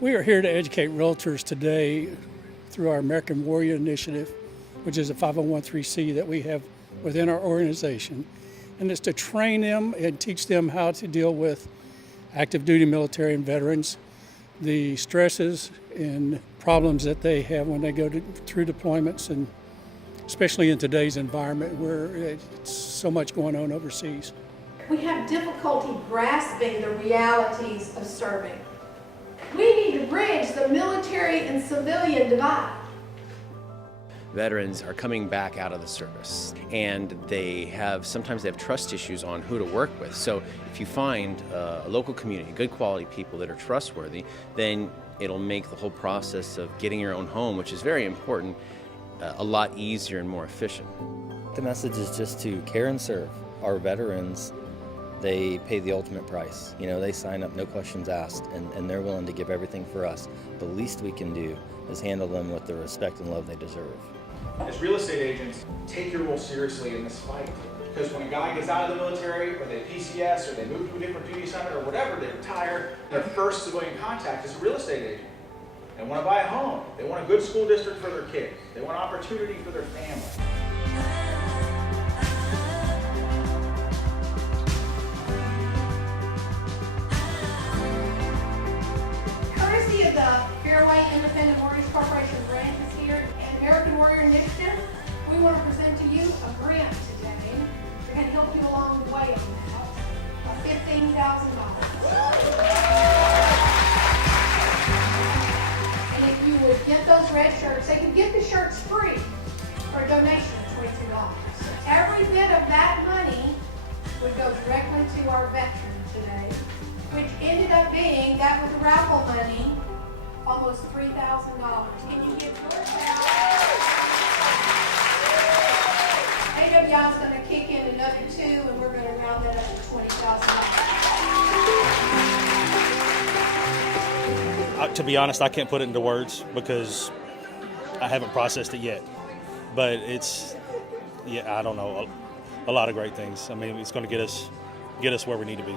We are here to educate realtors today through our American Warrior Initiative, which is a 501c that we have within our organization. And it's to train them and teach them how to deal with active duty military and veterans, the stresses and problems that they have when they go through deployments, and especially in today's environment where it's so much going on overseas. We have difficulty grasping the realities of serving. We need to bridge the military and civilian divide. Veterans are coming back out of the service, and sometimes they have trust issues on who to work with. So if you find a local community, good quality people that are trustworthy, then it'll make the whole process of getting your own home, which is very important, a lot easier and more efficient. The message is just to care and serve. Our veterans, they pay the ultimate price. You know, they sign up, no questions asked, and they're willing to give everything for us. The least we can do is handle them with the respect and love they deserve. As real estate agents, take your role seriously in this fight. Because when a guy gets out of the military, or they PCS, or they move to a different duty assignment, or whatever, they retire, their first civilian contact is a real estate agent. They want to buy a home. They want a good school district for their kids. They want opportunity for their family. Courtesy of the Fairway Independent Mortgage Corporation branch is here, and American Warrior Initiative, we want to present to you a grant today. We're going to help you along the way on that, of $15,000. And if you would get those red shirts, they can get the shirts free for a donation of $22. Every bit of that money would go directly to our veterans today, which ended up being, that was raffle money, almost $3,000. Can you give yours out? AWI is going to kick in another $2, and we're going to round that up to $20,000. To be honest, I can't put it into words because I haven't processed it yet. But it's, I don't know, a lot of great things. I mean, it's going to get us where we need to be.